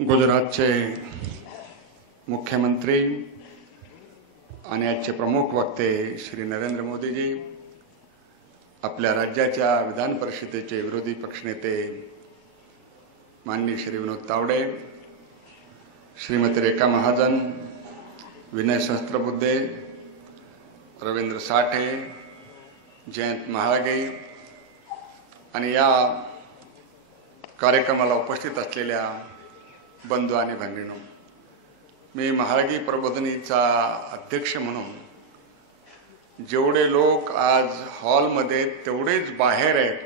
गुजरातचे मुख्यमंत्री आणि आजचे प्रमुख वक्ते श्री नरेंद्र मोदीजी, आपल्या राज्याच्या विधान परिषदेचे विरोधी पक्षनेते माननीय श्री विनोद तावडे, श्रीमती रेखा महाजन, विनय सहस्त्रबुद्धे, रवींद्र साठे, जयंत महाळगे आणि या कार्यक्रमाला उपस्थित असलेल्या बंधू आणि भगिनींनो, मी महाळगी प्रबोधिनीचा अध्यक्ष म्हणून जेवढे लोक आज हॉलमध्ये तेवढेच बाहेर आहेत,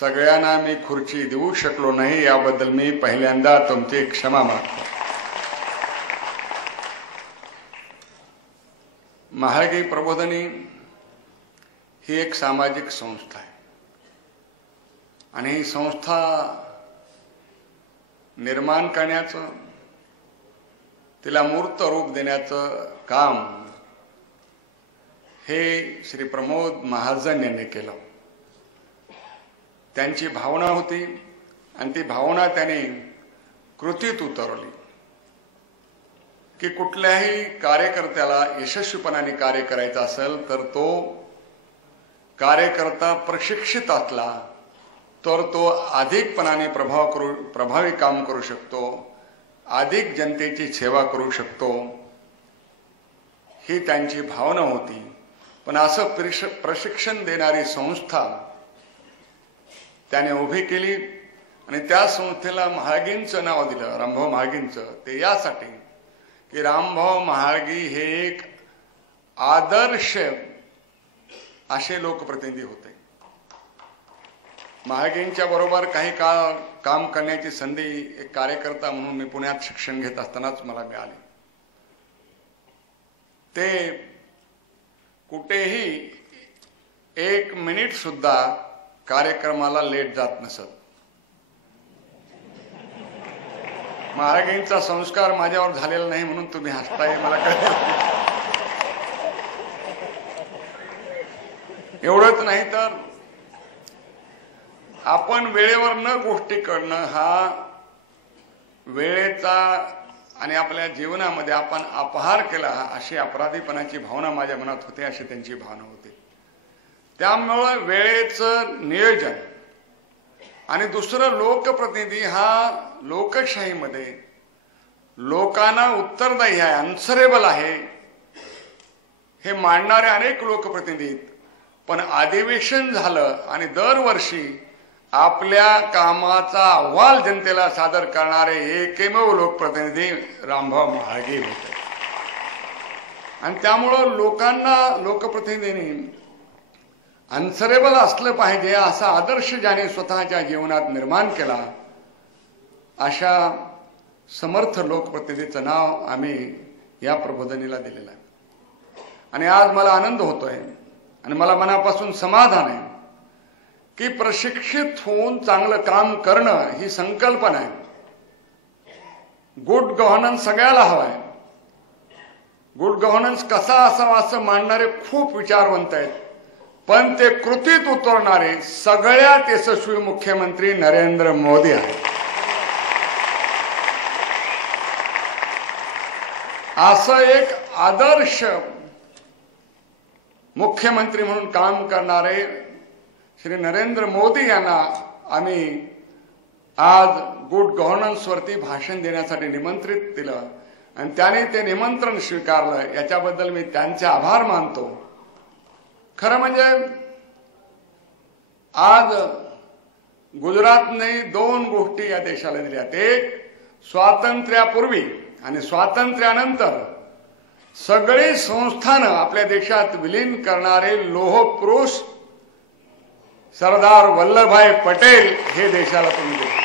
सगळ्यांना मी खुर्ची देऊ शकलो नाही याबद्दल मी पहिल्यांदा तुमची क्षमा मागतो. महाळगी प्रबोधिनी ही एक सामाजिक संस्था आहे आणि ही संस्था निर्माण करण्याचं, तिला मूर्त रूप देण्याचं काम हे श्री प्रमोद महाजन यांनी केलं. त्यांची भावना होती आणि ती भावना त्यांनी कृतीत उतरवली की कुठल्याही कार्यकर्त्याला यशस्वीपणाने कार्य करायचं असेल तर तो कार्यकर्ता प्रशिक्षित असला तर तो अधिकपणाने प्रभावी काम करू शकतो, अधिक जनतेची सेवा करू शकतो, ही त्यांची भावना होती. पण असं प्रशिक्षण देणारी संस्था त्याने उभी केली आणि त्या संस्थेला महाळगींचं नाव दिलं, रामभाऊ महाळगींचं. ते यासाठी की रामभाऊ महाळगी हे एक आदर्श असे लोकप्रतिनिधी होते. महाळगींच्या बरोबर काही काळ काम करण्याची संधी एक कार्यकर्ता म्हणून मी पुण्यात शिक्षण घेत असतानाच मला मिळाली. ते कुठेही एक मिनिट सुद्धा कार्यक्रमाला लेट जात नसत. महाळगींचा संस्कार माझ्यावर झालेला नाही म्हणून तुम्ही हसताय, मला कळलं. एवढंच नाही तर आपण वेळेवर न गोष्टी करणं हा वेळेचा आणि आपल्या जीवनामध्ये आपण अपहार केला अशी अपराधीपणाची भावना माझ्या मनात होती, अशी त्यांची भावना होती. त्यामुळे वेळेचं नियोजन आणि दुसरं लोकप्रतिनिधी हा लोकशाहीमध्ये लोकांना उत्तरदायी आहे, अन्सरेबल आहे, हे मांडणारे अनेक लोकप्रतिनिधी आहेत. पण अधिवेशन झालं आणि दरवर्षी आपल्या कामाचा अहवाल जनतेला सादर करणारे एकमेव लोकप्रतिनिधी रामभाऊ महाळगी होते. आणि त्यामुळं लोकांना लोकप्रतिनिधींनी अन्सरेबल असलं पाहिजे असा आदर्श ज्याने स्वतःच्या जीवनात निर्माण केला, अशा समर्थ लोकप्रतिनिधीचं नाव आम्ही या प्रबोधिनीला दिलेलं आहे. आणि आज मला आनंद होतोय आणि मला मनापासून समाधान आहे की प्रशिक्षित होऊन चांगलं काम करणं ही संकल्पना आहे. गुड गव्हर्नन्स सगळ्याला हवा आहे. गुड गव्हर्नन्स कसा असावा असं मांडणारे खूप विचारवंत आहेत, पण ते कृतीत उतरणारे सगळ्यात यशस्वी मुख्यमंत्री नरेंद्र मोदी आहेत. असं एक आदर्श मुख्यमंत्री म्हणून काम करणारे श्री नरेंद्र मोदी यांना आम्ही आज गुड गव्हर्नन्स वरती भाषण देण्यासाठी निमंत्रित दिलं आणि त्याने ते निमंत्रण स्वीकारलं. याच्याबद्दल मी त्यांचे आभार मानतो. खरं म्हणजे आज गुजरातने दोन गोष्टी या देशाला दिल्यात. एक, स्वातंत्र्यापूर्वी आणि स्वातंत्र्यानंतर सगळी संस्थानं आपल्या देशात विलीन करणारे लोहपुरुष सरदार वल्लभभाई पटेल हे देशाला तुम्ही दिले.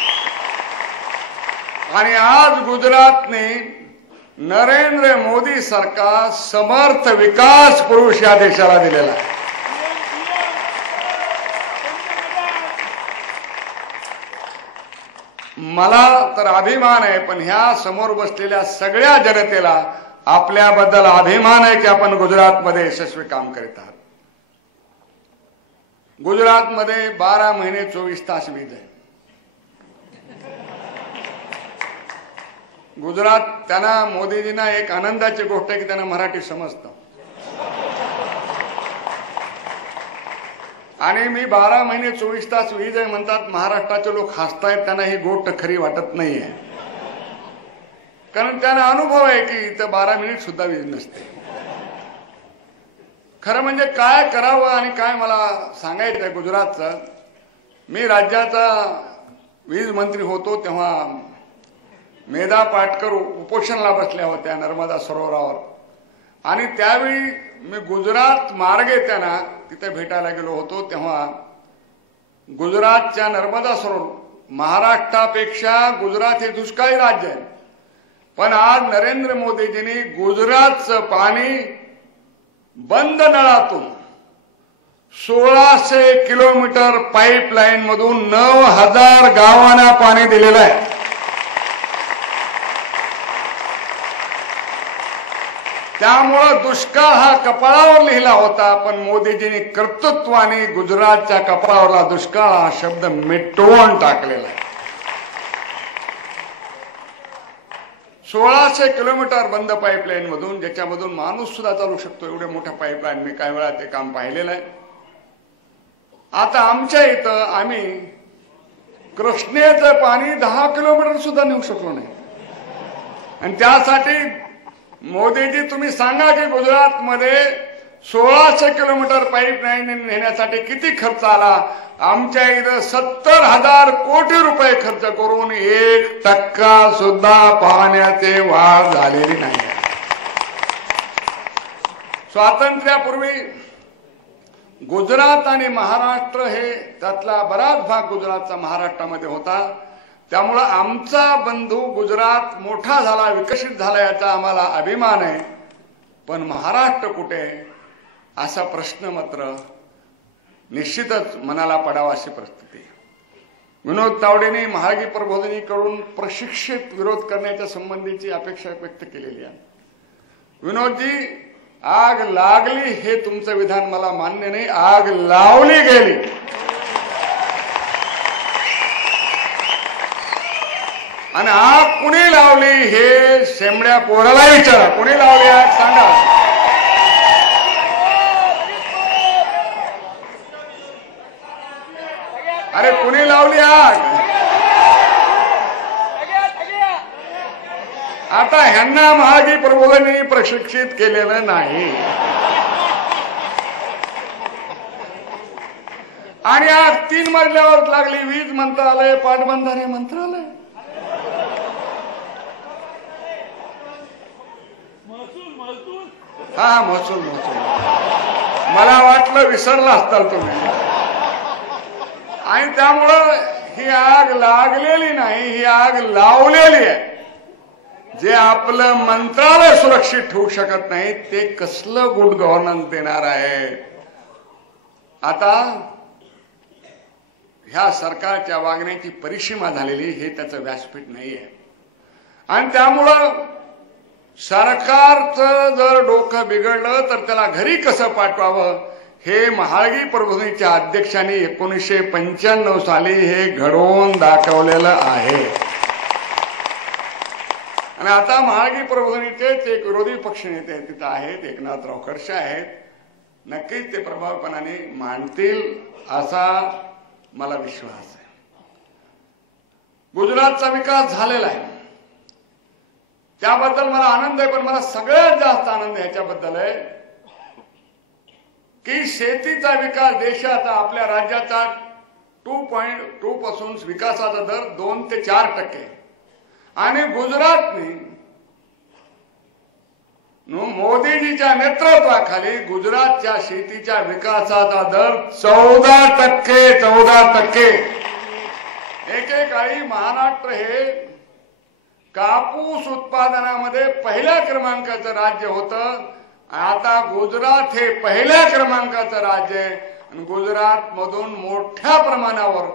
आणि आज गुजरातने नरेंद्र मोदी सरकार समर्थ विकास पुरुष या देशाला दिलेला आहे. मला तर अभिमान आहे, पण ह्या समोर बसलेल्या सगळ्या जनतेला आपल्याबद्दल अभिमान आहे की आपण गुजरातमध्ये यशस्वी काम करीत आहात. गुजरातमध्ये 12 महिने 24 तास वीज आहे. गुजरात, त्यांना मोदीजींना एक आनंदाची गोष्ट आहे की त्यांना मराठी समजतं. आणि मी 12 महिने 24 तास वीज आहे म्हणतात, महाराष्ट्राचे लोक हसतायत, त्यांना ही गोष्ट खरी वाटत नाहीये. कारण त्यांना अनुभव आहे की इथं 12 मिनिट सुद्धा वीज नसते. खरं म्हणजे काय करावं आणि काय मला सांगायचं आहे गुजरातचं. मी राज्याचा वीज मंत्री होतो तेव्हा मेधा पाटकर उपोषणाला बसल्या होत्या नर्मदा सरोवरावर, आणि त्यावेळी मी गुजरात मार्गे त्यांना तिथे भेटायला गेलो होतो. तेव्हा गुजरातच्या नर्मदा सरोवर, महाराष्ट्रापेक्षा गुजरात हे दुष्काळी राज्य आहे, पण आज नरेंद्र मोदीजींनी गुजरातचं पाणी बंद नळातून 1600 किलोमीटर पाईपलाईन मधून 9000 गावांना पाणी दिलेलं आहे. त्यामुळं दुष्काळ हा कपाळावर लिहिला होता, पण मोदीजींनी कर्तृत्वाने गुजरातच्या कपाळावरला दुष्काळ हा शब्द मिटवून टाकलेला आहे. 1600 किलोमीटर बंद पाईपलाईन मधून, ज्याच्यामधून माणूस सुद्धा चालू शकतो एवढे मोठ्या पाईपलाईन. मी काही वेळा ते काम पाहिलेलं आहे. आता आमच्या इथं आम्ही कृष्णेचं पाणी 10 किलोमीटर सुद्धा नेऊ शकलो नाही. आणि त्यासाठी मोदीजी तुम्ही सांगा की गुजरातमध्ये 1600 किलोमीटर पाईपलाईन नेण्यासाठी किती खर्च आला. आमच्या इथं 70,000 कोटी रुपये खर्च करून 1% सुद्धा पाण्याचे वाढ झालेली नाही. स्वातंत्र्यापूर्वी गुजरात आणि महाराष्ट्र हे त्यातला बराच भाग गुजरातचा महाराष्ट्रामध्ये होता. त्यामुळं आमचा बंधू गुजरात मोठा झाला, विकसित झाला याचा आम्हाला अभिमान आहे. पण महाराष्ट्र कुठे असा प्रश्न मात्र निश्चितच मनाला पडावा अशी परिस्थिती. विनोद तावडेंनी महागी प्रबोधिनीकडून प्रशिक्षित विरोध करण्याच्या संबंधीची अपेक्षा व्यक्त केलेली आहे. विनोदजी, आग लागली हे तुमचं विधान मला मान्य नाही, आग लावली गेली. आणि आग कुणी लावली हे शेंबड्या पोराला विचारा. कुणी लावली आग सांगा. अरे कुणी लावली आग? आता ह्यांना महागी प्रबोधिनी प्रशिक्षित केलेलं नाही. आणि आज 3 मजल्यावर लागली. वीज मंत्रालय, पाटबंधारे मंत्रालय, हा महसूल. मला वाटलं विसरला असताल तुम्ही. आणि त्यामुळं ही आग लागलेली नाही, ही आग लावलेली आहे. जे आपलं मंत्रालय सुरक्षित ठेवू शकत नाही ते कसलं गुड गव्हर्नन्स देणार आहे. आता ह्या सरकारच्या वागण्याची परिसीमा झालेली हे त्याचं व्यासपीठ नाहीये. आणि त्यामुळं सरकारचं जर डोकं बिघडलं तर त्याला घरी कसं पाठवावं हे महागी प्रबोधिनीच्या अध्यक्षांनी 1995 साली हे घडवून दाखवलेलं आहे. आणि आता महागी प्रबोधिनीचेच एक विरोधी पक्षनेते तिथं आहेत, एकनाथराव खडसे आहेत. नक्कीच ते प्रभावीपणाने मांडतील असा मला विश्वास आहे. गुजरातचा विकास झालेला आहे, त्याबद्दल मला आनंद आहे. पण मला सगळ्यात जास्त आनंद ह्याच्याबद्दल आहे की शेतीचा विकास देशाचा, आपल्या राज्याचा 2.2 पासून विकासाचा दर 2 ते 4%. आणि गुजरातने मोदीजीच्या नेतृत्वाखाली गुजरातच्या शेतीच्या विकासाचा दर 14%. एकेकाळी महाराष्ट्र हे कापूस उत्पादनामध्ये पहिल्या क्रमांकाचं राज्य होतं. आता गुजरात हे पहिल्या क्रमांकाचं राज्य आहे. आणि गुजरात मधून मोठ्या प्रमाणावर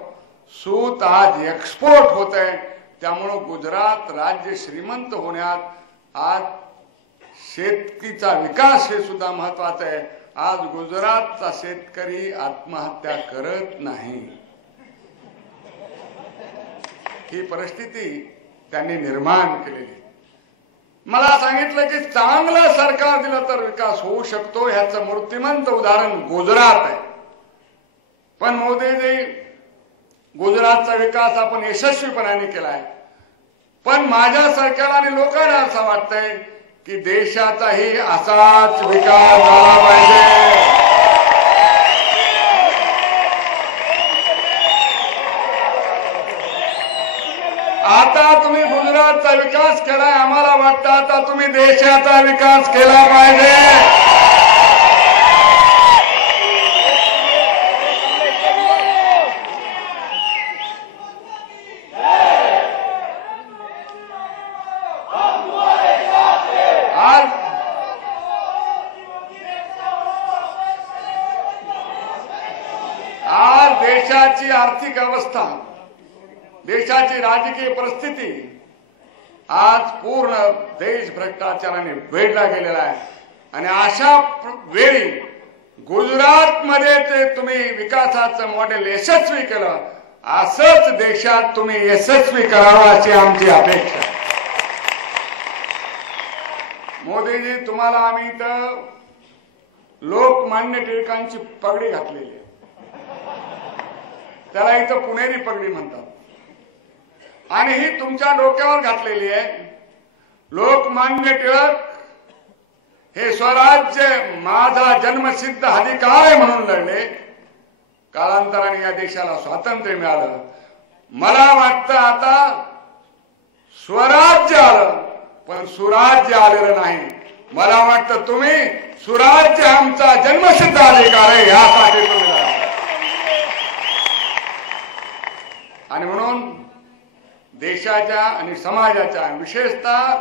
सूत आज एक्सपोर्ट होत आहे. त्यामुळे गुजरात राज्य श्रीमंत होण्यात आज शेतीचा विकास हे सुद्धा महत्वाचं आहे. आज गुजरातचा शेतकरी आत्महत्या करत नाही. ही परिस्थिती त्यांनी निर्माण केलेली. मला सांगितलं की चांगलं सरकार दिलं तर विकास होऊ शकतो, ह्याचं मूर्तिमंत उदाहरण गुजरात आहे. पण मोदीजी गुजरातचा विकास आपण यशस्वीपणाने केलाय. पण माझ्या सरकारला आणि लोकांना असं वाटतंय की देशाचाही असाच विकास झाला पाहिजे. आता तुम्ही गुजरातचा विकास केलाय, आम्हाला वाटतं आता तुम्ही देशाचा विकास केला पाहिजे. आज देशाची आर्थिक अवस्था, देशाची राजकीय परिस्थिती, आज पूर्ण देश भ्रष्टाचाराने वेढला गेलेला आहे. आणि अशा वेळी गुजरातमध्ये ते तुम्ही विकासाचं मॉडेल यशस्वी केलं, असंच देशात तुम्ही यशस्वी करावं अशी आमची अपेक्षा आहे. मोदीजी, तुम्हाला आम्ही इथं लोकमान्य टिळकांची पगडी घातलेली आहे. त्याला इथं पुणेरी पगडी म्हणतात. आणि ही तुमच्या डोक्यावर घातलेली आहे. लोकमान्य टिळक हे स्वराज्य माझा जन्मसिद्ध अधिकार आहे म्हणून लढले. कालांतराने या देशाला स्वातंत्र्य मिळालं. मला वाटतं आता स्वराज्य आलं, पण सुराज्य आलेलं नाही. मला वाटतं तुम्ही सुराज्य आमचा जन्मसिद्ध अधिकार आहे यासाठी तुम्ही लढा. आणि म्हणून देशाच्या आणि समाजाच्या, विशेषतः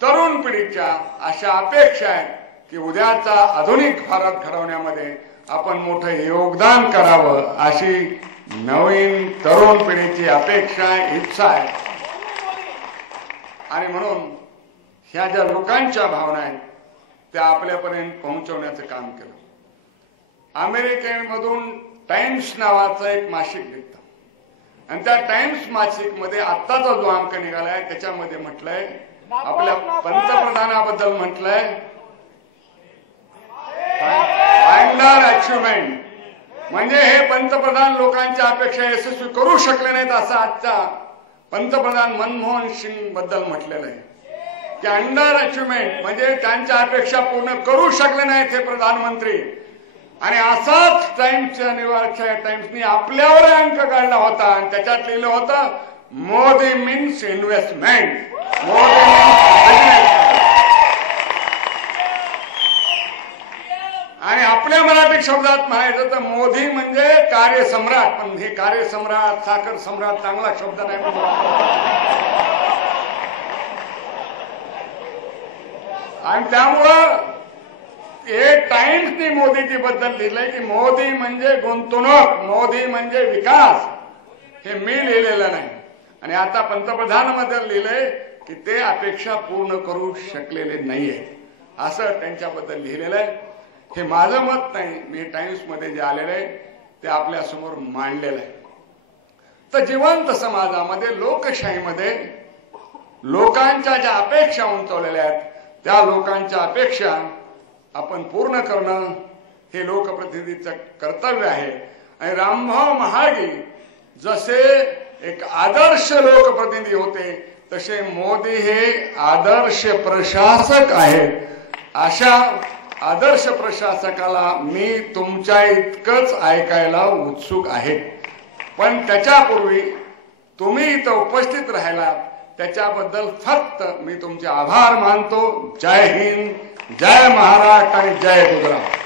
तरुण पिढीच्या अशा अपेक्षा आहेत की उद्याचा आधुनिक भारत घडवण्यामध्ये आपण मोठं योगदान करावं, अशी नवीन तरुण पिढीची अपेक्षा आहे, इच्छा आहे. आणि म्हणून ह्या ज्या लोकांच्या भावना आहेत त्या आपल्यापर्यंत पोहोचवण्याचं काम केलं. अमेरिकेमधून टाइम्स नावाचं एक मासिक निघतं आणि त्या टाइम्स मासिक मध्ये आत्ताचा जो अंक निघालाय त्याच्यामध्ये म्हटलंय, आपल्या पंतप्रधानाबद्दल म्हटलंय, अंडर अचिव्हमेंट, म्हणजे हे पंतप्रधान लोकांच्या अपेक्षा यशस्वी करू शकले नाहीत असं आजच्या पंतप्रधान मनमोहन सिंग बद्दल म्हटलेलं आहे. की अंडर अचिव्हमेंट म्हणजे त्यांच्या अपेक्षा पूर्ण करू शकले नाहीत हे प्रधानमंत्री. आणि असाच टाइम्सच्या टाइम्सनी आपल्यावर अंक काढला होता आणि त्याच्यात लिहिलं होतं, Modi means investment, Modi means business. आणि आपल्या मराठी शब्दात म्हणायचं तर मोदी म्हणजे कार्यसम्राट. पण हे कार्यसम्राट, साखर सम्राट चांगला शब्द नाही. आणि त्यामुळं हे टाइम्सनी मोदीजी बद्दल लिहिलंय की मोदी म्हणजे गुंतवणूक, मोदी म्हणजे विकास. हे मी लिहिलेलं नाही. आणि आता पंतप्रधानांबद्दल लिहिलंय की ते अपेक्षा पूर्ण करू शकलेले नाहीये असं त्यांच्याबद्दल लिहिलेलं आहे. हे माझं मत नाही, मी टाइम्समध्ये जे आलेलं आहे ते आपल्या समोर मांडलेलं आहे. तर जिवंत समाजामध्ये, लोकशाहीमध्ये लोकांच्या ज्या अपेक्षा उंचावलेल्या आहेत त्या लोकांच्या अपेक्षा आपण पूर्ण करणं हे लोकप्रतिनिधीचं कर्तव्य आहे. आणि रामभाऊ महाळगी जसे एक आदर्श लोकप्रतिनिधी होते तसे मोदी हे आदर्श प्रशासक आहेत. अशा आदर्श प्रशासकाला मी तुमच्या इतकंच ऐकायला उत्सुक आहे. पण त्याच्यापूर्वी तुम्ही इथं उपस्थित राहिला त्याच्याबद्दल फक्त मी तुमचे आभार मानतो. जय हिंद, जय महाराष्ट्र आणि जय गुजरात.